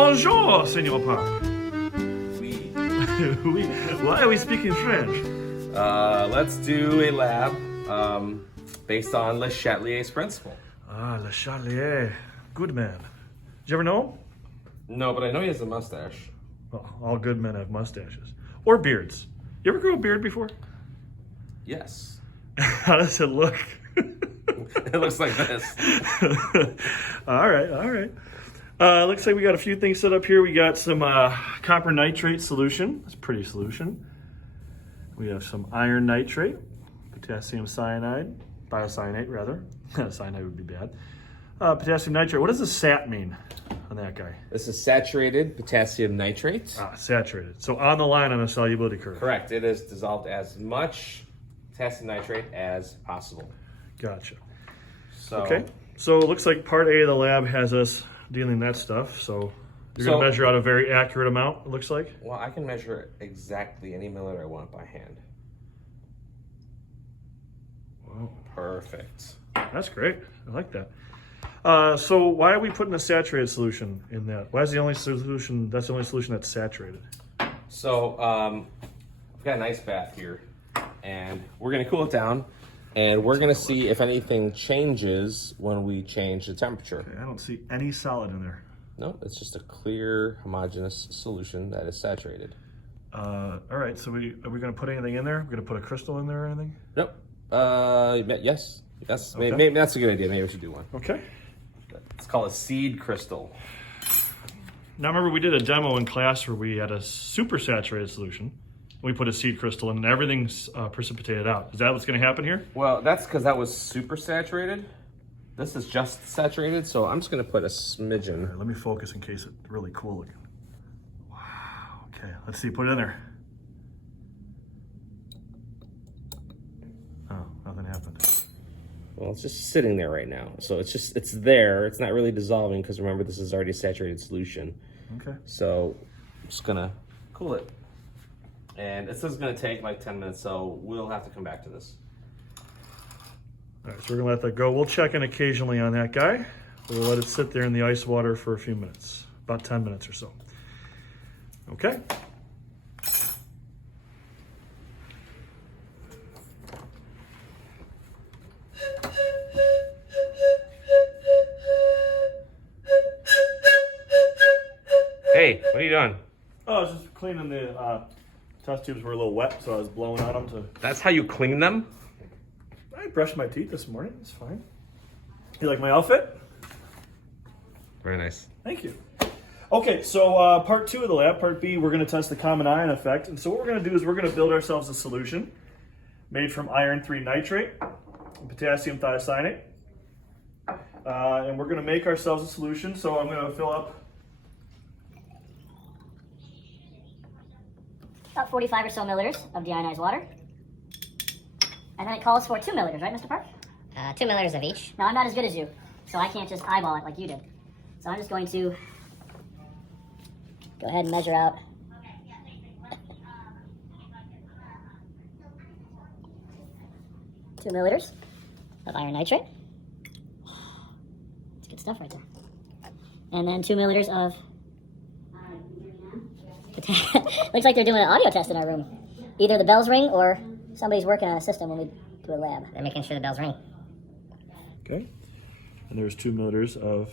Bonjour, Senor Park. Oui. Oui. Why are we speaking French? Let's do a lab based on Le Chatelier's principle. Ah, Le Chatelier. Good man. Did you ever know him? No, but I know he has a mustache. Well, all good men have mustaches. Or beards. You ever grow a beard before? Yes. How does it look? It looks like this. All right. Looks like we got a few things set up here. We got some copper nitrate solution. That's a pretty solution. We have some iron nitrate, potassium cyanide, thiocyanate rather. Cyanide would be bad. Potassium nitrate. What does the SAT mean on that guy? This is saturated potassium nitrate. Saturated. So on the line on the solubility curve. Correct. It is dissolved as much potassium nitrate as possible. Gotcha. So, Okay. So it looks like part A of the lab has us dealing that stuff. So you're going to measure out a very accurate amount, it looks like? Well, I can measure exactly any milliliter I want by hand. Wow. Perfect. That's great. I like that. So why are we putting a saturated solution in that? Why is the only solution that's saturated? So we've got an ice bath here, and we're going to cool it down, and we're going to see if anything changes when we change the temperature. Okay, I don't see any solid in there. No, it's just a clear, homogeneous solution that is saturated. All right, so are we going to put anything in there? We're going to put a crystal in there or anything? Nope. Yes. Okay. Maybe that's a good idea. Maybe we should do one. Okay. It's called a seed crystal. Now remember we did a demo in class where we had a super saturated solution. We put a seed crystal in and everything's precipitated out. Is that what's going to happen here? Well, that's because that was super saturated. This is just saturated, so I'm just going to put a smidgen. All right, let me focus in case it's really cool looking. Wow. Okay, let's see. Put it in there. Oh, nothing happened. Well, it's just sitting there right now. So it's there. It's not really dissolving because remember, this is already a saturated solution. Okay. So I'm just going to cool it. And this is going to take like 10 minutes, so we'll have to come back to this. All right, so we're going to let that go. We'll check in occasionally on that guy. We'll let it sit there in the ice water for a few minutes, about 10 minutes or so. Okay. Hey, what are you doing? Oh, I was just cleaning the test tubes were a little wet, so I was blowing on them to... That's how you clean them? I brushed my teeth this morning. It's fine. You like my outfit? Very nice. Thank you. Okay, so part 2 of the lab, part B, we're going to test the common ion effect. And so what we're going to do is we're going to build ourselves a solution made from iron 3 nitrate and potassium thiocyanate. And we're going to make ourselves a solution. So I'm going to fill up about 45 or so milliliters of deionized water. And then it calls for 2 milliliters, right, Mr. Park? 2 milliliters of each. No, I'm not as good as you, so I can't just eyeball it like you did. So I'm just going to go ahead and measure out. Two milliliters of iron nitrate. It's good stuff right there. And then 2 milliliters of... Looks like they're doing an audio test in our room. Either the bells ring or somebody's working on a system when we do a lab. They're making sure the bells ring. Okay. And there's 2 milliliters of...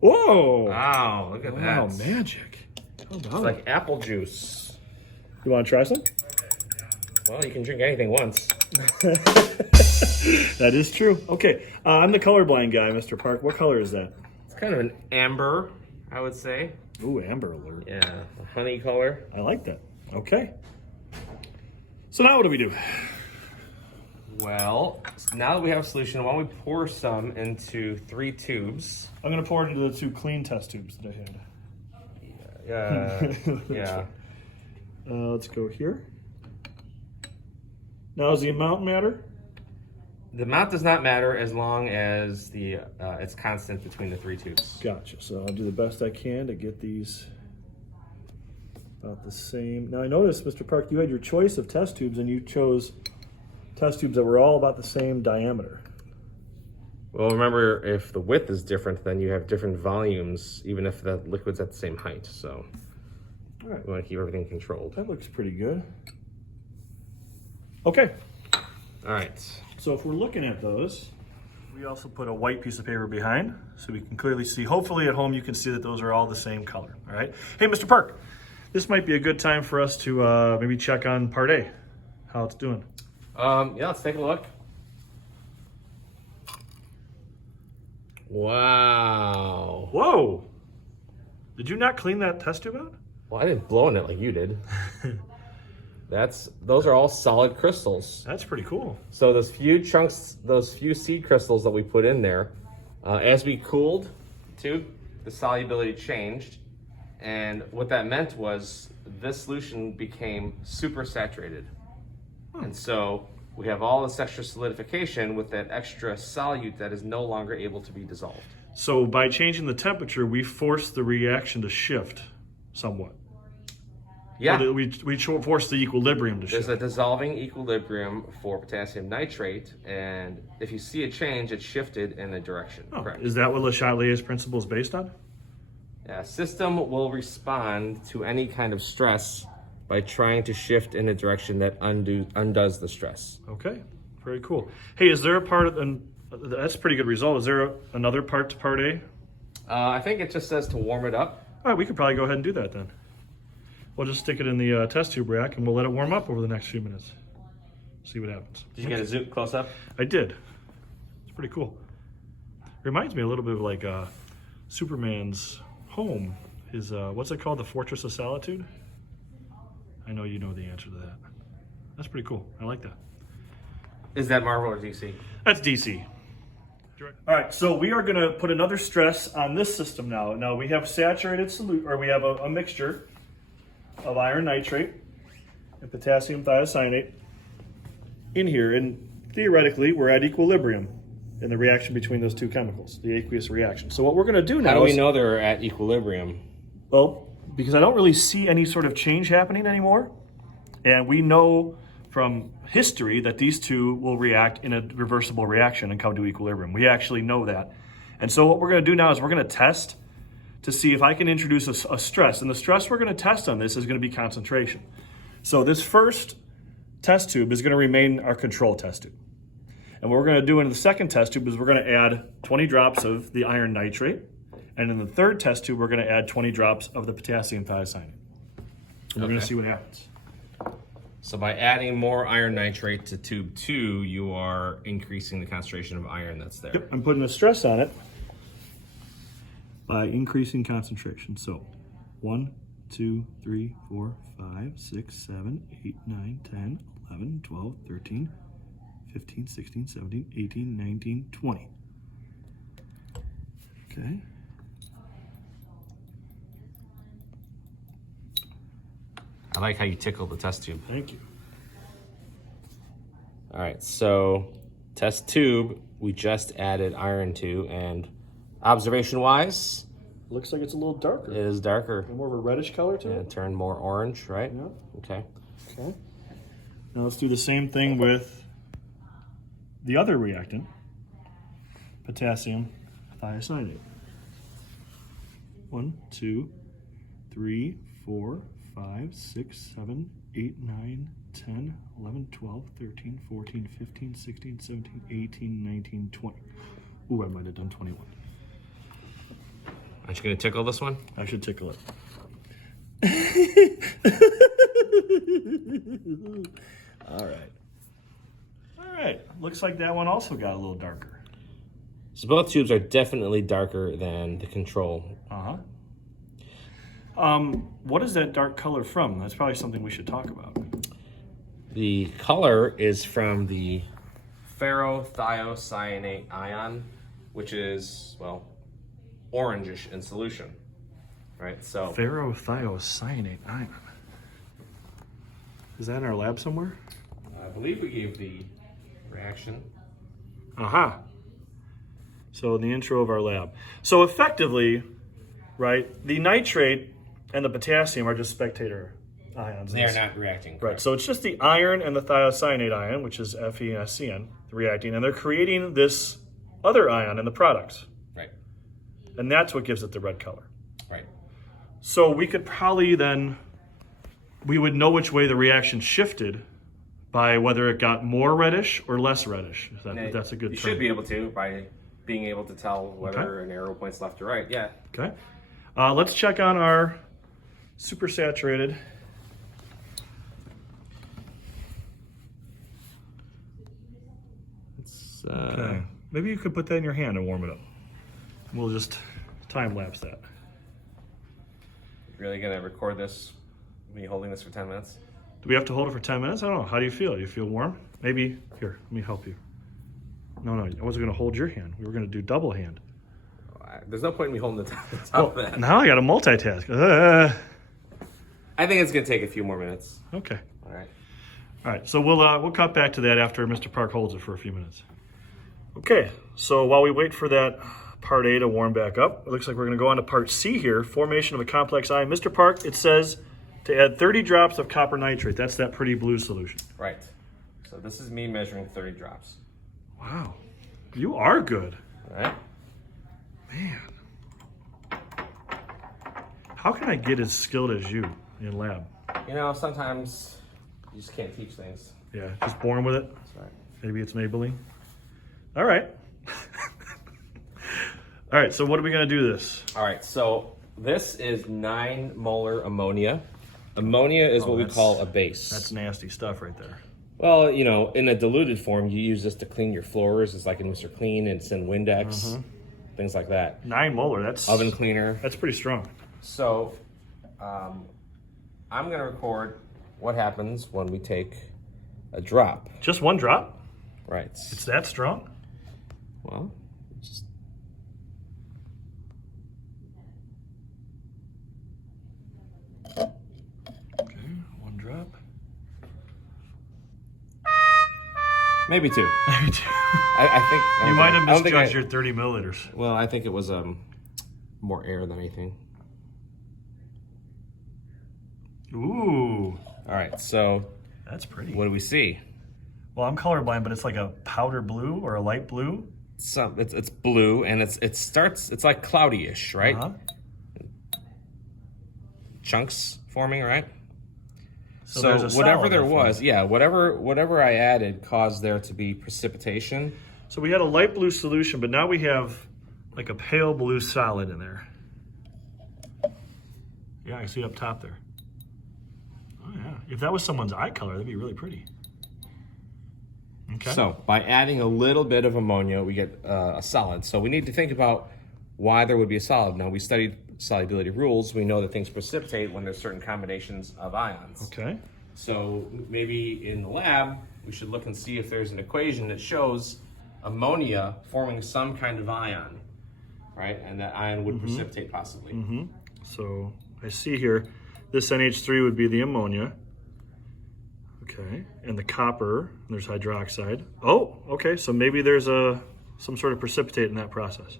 Whoa! Wow, look at Wow, that. magic. How It's about like it? apple juice. You want to try some? Well, you can drink anything once. That is true. Okay, I'm the colorblind guy, Mr. Park. What color is that? It's kind of an amber, I would say. Ooh, amber alert. Yeah, a honey color. I like that. Okay. So now what do we do? Well, now that we have a solution, why don't we pour some into 3 tubes? I'm going to pour it into the 2 clean test tubes that I had. Yeah. Let's go here. Now, does the amount matter? The amount does not matter as long as it's constant between the 3 tubes. Gotcha. So I'll do the best I can to get these about the same. Now I noticed, Mr. Park, you had your choice of test tubes and you chose test tubes that were all about the same diameter. Well, remember, if the width is different, then you have different volumes, even if the liquid's at the same height. So All right. we want to keep everything controlled. That looks pretty good. Okay. All right. So if we're looking at those, we also put a white piece of paper behind so we can clearly see. Hopefully at home you can see that those are all the same color. All right. Hey, Mr. Park, this might be a good time for us to maybe check on part A, how it's doing. Yeah, let's take a look. Wow. Whoa! Did you not clean that test tube out? Well, I didn't blow on it like you did. Those are all solid crystals. That's pretty cool. So those few chunks, those few seed crystals that we put in there, as we cooled the tube, the solubility changed. And what that meant was this solution became super saturated. And so we have all this extra solidification with that extra solute that is no longer able to be dissolved. So by changing the temperature, we force the reaction to shift somewhat. Yeah. Or we force the equilibrium to shift. There's a dissolving equilibrium for potassium nitrate, and if you see a change, it shifted in a direction. Oh, Correct. is that what Le Chatelier's principle is based on? Yeah, system will respond to any kind of stress by trying to shift in a direction that undoes the stress. Okay, very cool. Hey, is there a part of that's a pretty good result. Is there another part to part A? I think it just says to warm it up. All right, we could probably go ahead and do that then. We'll just stick it in the test tube rack and we'll let it warm up over the next few minutes. See what happens. Did you get a zoom close up? I did. It's pretty cool. Reminds me a little bit of like Superman's home. His, what's it called? The Fortress of Solitude? I know you know the answer to that. That's pretty cool. I like that. Is that Marvel or DC? That's DC. All right, so we are gonna put another stress on this system now. Now we have saturated solute, or we have a mixture of iron nitrate and potassium thiocyanate in here, and theoretically we're at equilibrium in the reaction between those two chemicals, the aqueous reaction. So what we're gonna do now How do we is, know they're at equilibrium? well, because I don't really see any sort of change happening anymore, and we know from history that these two will react in a reversible reaction and come to equilibrium. We actually know that. And so what we're gonna do now is we're gonna test to see if I can introduce a stress. And the stress we're gonna test on this is gonna be concentration. So this first test tube is gonna remain our control test tube. And what we're gonna do in the second test tube is we're gonna add 20 drops of the iron nitrate. And in the third test tube, we're gonna add 20 drops of the potassium thiocyanate. And we're gonna see what happens. So by adding more iron nitrate to tube 2, you are increasing the concentration of iron that's there. Yep, I'm putting a stress on it by increasing concentration. So 1, 2, 3, 4, 5, 6, 7, 8, 9, 10, 11, 12, 13, 15, 16, 17, 18, 19, 20. Okay. I like how you tickle the test tube. Thank you. All right, so test tube, we just added iron to, and observation-wise, Looks like it's a little darker. it is darker. More of a reddish color to Yeah, it. it turned more orange, right? Yeah. Okay. Okay. Now let's do the same thing with the other reactant, potassium thiocyanate. 1, 2, 3, 4, 5, 6, 7, 8, 9, 10, 11, 12, 13, 14, 15, 16, 17, 18, 19, 20. Ooh, I might have done 21. Aren't you going to tickle this one? I should tickle it. All right. All right. Looks like that one also got a little darker. So both tubes are definitely darker than the control. Uh-huh. What is that dark color from? That's probably something we should talk about. The color is from the ferrothiocyanate ion, which is, well, orangish in solution, right? So Ferrothiocyanate ion. Is that in our lab somewhere? I believe we gave the reaction. Aha. So in the intro of our lab. So effectively, right, the nitrate and the potassium are just spectator ions. They are not reacting. Right, correct? so it's just the iron and the thiocyanate ion, which is Fe and SCN, reacting, and they're creating this other ion in the products. Right. And that's what gives it the red color. Right. So we could probably then, we would know which way the reaction shifted by whether it got more reddish or less reddish. That's a good term. You should be able to by being able to tell whether an arrow points left or right. Yeah. Okay. Let's check on our supersaturated. Okay. Maybe you could put that in your hand and warm it up. We'll just time lapse that. Really gonna record this, me holding this for 10 minutes? Do we have to hold it for 10 minutes? I don't know. How do you feel? You feel warm? Maybe, here, let me help you. No, I wasn't gonna hold your hand. We were gonna do double hand. There's no point in me holding the top of that. Now I gotta multitask. I think it's gonna take a few more minutes. Okay. All right. All right, so we'll cut back to that after Mr. Park holds it for a few minutes. Okay, so while we wait for that part A to warm back up, it looks like we're gonna go on to part C here, formation of a complex ion. Mr. Park, it says to add 30 drops of copper nitrate. That's that pretty blue solution. Right. So this is me measuring 30 drops. Wow, you are good. All right. Man. How can I get as skilled as you in lab? You know, sometimes you just can't teach things. Yeah, just born with it. That's right. Maybe it's Maybelline. All right. All right, so what are we gonna do this? All right, so this is 9 molar ammonia. Ammonia is what we call a base. That's nasty stuff right there. Well, you know, in a diluted form, you use this to clean your floors. It's like in Mr. Clean, it's in Windex, things like that. 9 molar, that's... Oven cleaner. That's pretty strong. So, I'm gonna record what happens when we take a drop. Just 1 drop? Right. It's that strong? Well, just... Okay, 1 drop. Maybe 2. Maybe 2. I think... You might have I don't think misjudged your 30 milliliters. Well, I think it was more air than anything. Ooh. All right, so That's pretty. what do we see? Well, I'm colorblind, but it's like a powder blue or a light blue. So it's blue, and it's like cloudy-ish, right? Uh-huh. Chunks forming, right? So So there's a whatever solid there in was, front. yeah, whatever I added caused there to be precipitation. So we had a light blue solution, but now we have like a pale blue solid in there. Yeah, I see up top there. Oh yeah, if that was someone's eye color, that'd be really pretty. Okay. So by adding a little bit of ammonia, we get a solid. So we need to think about why there would be a solid. Now, we studied solubility rules. We know that things precipitate when there's certain combinations of ions. Okay. So maybe in the lab, we should look and see if there's an equation that shows ammonia forming some kind of ion, right? And that ion would precipitate possibly. So I see here, this NH3 would be the ammonia. Okay, and the copper, there's hydroxide. Oh, okay, so maybe there's some sort of precipitate in that process.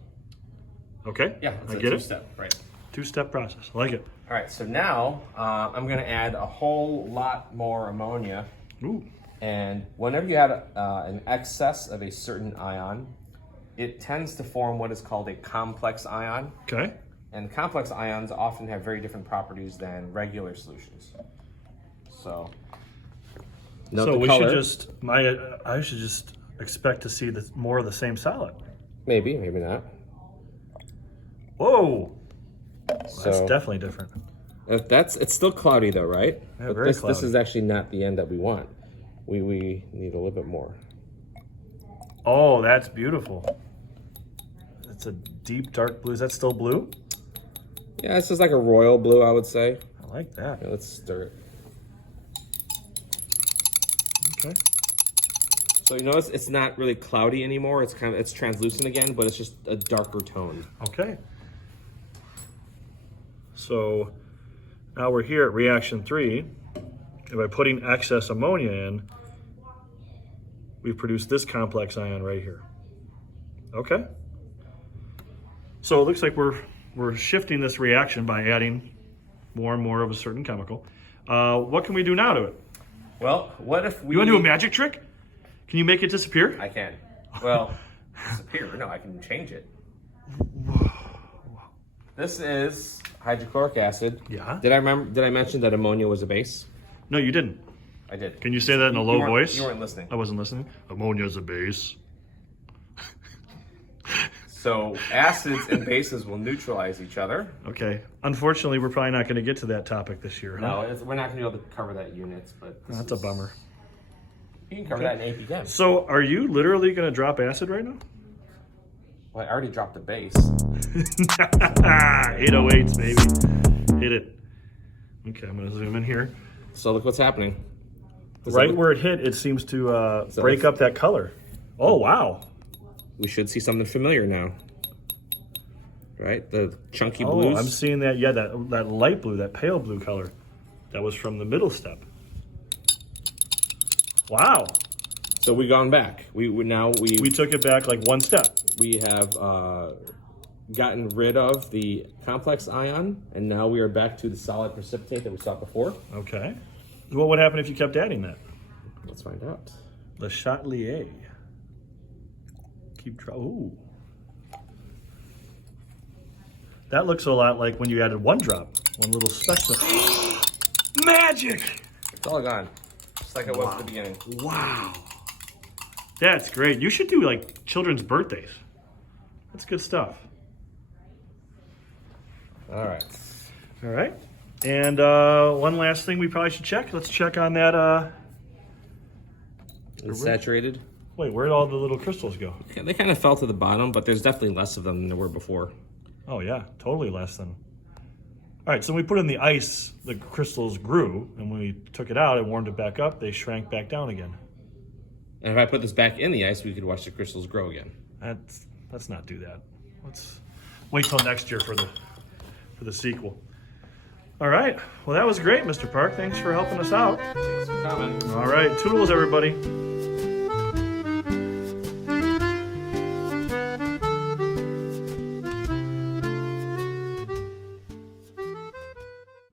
Okay, Yeah, it's I a get it. two-step, right? 2-step process, I like it. All right, so now I'm gonna add a whole lot more ammonia. Ooh, And whenever you add an excess of a certain ion, it tends to form what is called a complex ion. okay. And complex ions often have very different properties than regular solutions. So, note So the we color. should just, I should just expect to see more of the same solid. Maybe, maybe not. Whoa, So that's definitely different. it's still cloudy though, right? Yeah, But very this cloudy. is actually not the end that we want. We need a little bit more. Oh, that's beautiful. It's a deep dark blue. Is that still blue? Yeah, this is like a royal blue, I would say. I like that. Yeah, let's stir it. Okay. So you notice it's not really cloudy anymore. It's translucent again, but it's just a darker tone. Okay. So now we're here at reaction 3, and by putting excess ammonia in, we produce this complex ion right here. Okay. So it looks like we're shifting this reaction by adding more and more of a certain chemical. What can we do now to it? Well, what if we... You want to do a magic trick? Can you make it disappear? I can. Well, disappear. No, I can change it. This is hydrochloric acid. Yeah. Did I mention that ammonia was a base? No, you didn't. I did. Can you say that in a low voice? You weren't listening. I wasn't listening. Ammonia's a base. So acids and bases will neutralize each other. Okay. Unfortunately, we're probably not going to get to that topic this year. Huh? No, we're not going to be able to cover that unit, but That's a bummer. You can cover that in AP Chem. So, are you literally going to drop acid right now? Well, I already dropped the base. 808s, baby. Hit it. Okay, I'm going to zoom in here. So look what's happening. Right where it hit, it seems to break up that color. Oh, wow. We should see something familiar now. Right? The chunky Oh, blues. I'm seeing that. Yeah, that light blue, that pale blue color. That was from the middle step. Wow. So we gone back. We took it back like one step. we have gotten rid of the complex ion, and now we are back to the solid precipitate that we saw before. Okay. What would happen if you kept adding that? Let's find out. The Chatelier. Ooh. That looks a lot like when you added one drop, one little speck. Magic! It's all gone, just like it was at the beginning. Wow. That's great. You should do like children's birthdays. That's good stuff. All right. All right. And one last thing we probably should check. Let's check on that. It's saturated. Wait, where'd all the little crystals go? Yeah, they kind of fell to the bottom, but there's definitely less of them than there were before. Oh, yeah. Totally less than. All right. So when we put in the ice, the crystals grew. And when we took it out and warmed it back up, they shrank back down again. And if I put this back in the ice, we could watch the crystals grow again. Let's not do that. Let's wait till next year for the sequel. All right. Well, that was great, Mr. Park. Thanks for helping us out. Thanks for coming. All right. Toodles, everybody.